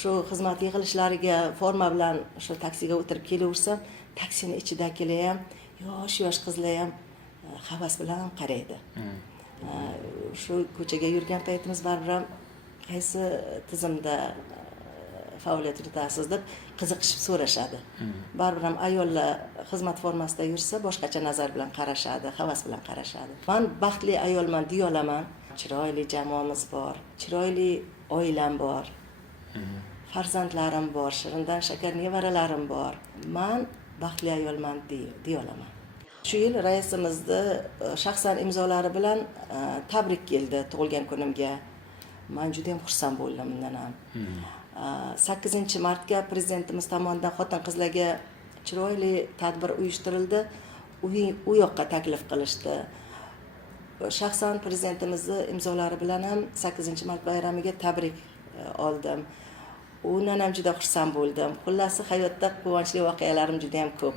shu xizmat yig'ilishlariga forma bilan shu taksiga o'tirib kelaversam, taksini ichidagilar ham, yosh qizlar ham havas bilan qaraydi. Shu ko'chaga yurgan paytimiz baribir ham qaysi tizimda faoliyat yuritasiz deb qiziqishib so'rashadi. Baribir ham ayollar xizmat formasida yursa boshqacha nazar bilan qarashadi, havas bilan qarashadi. Men baxtli ayolman deya olaman. Chiroyli jamoamiz bor, chiroyli oilam bor. Farzandlarim bor, shirindan shakar nevaralarim bor. Men baxtli ayolman deya olaman. Shu yil raisimizni shaxsan imzolari bilan tabrik keldi tug'ilgan kunimga. Men juda ham xursand bo'ldim bundan ham. 8-martga prezidentimiz tomonidan xotin-qizlarga chiroyli tadbir uyushtirildi. U yoqqa taklif qilishdi. Shaxsan prezidentimizni imzolari bilan ham 8-mart bayramiga tabrik oldim. Undan ham juda xursand bo'ldim. Xullas hayotda quvonchli voqealarim juda ham ko'p.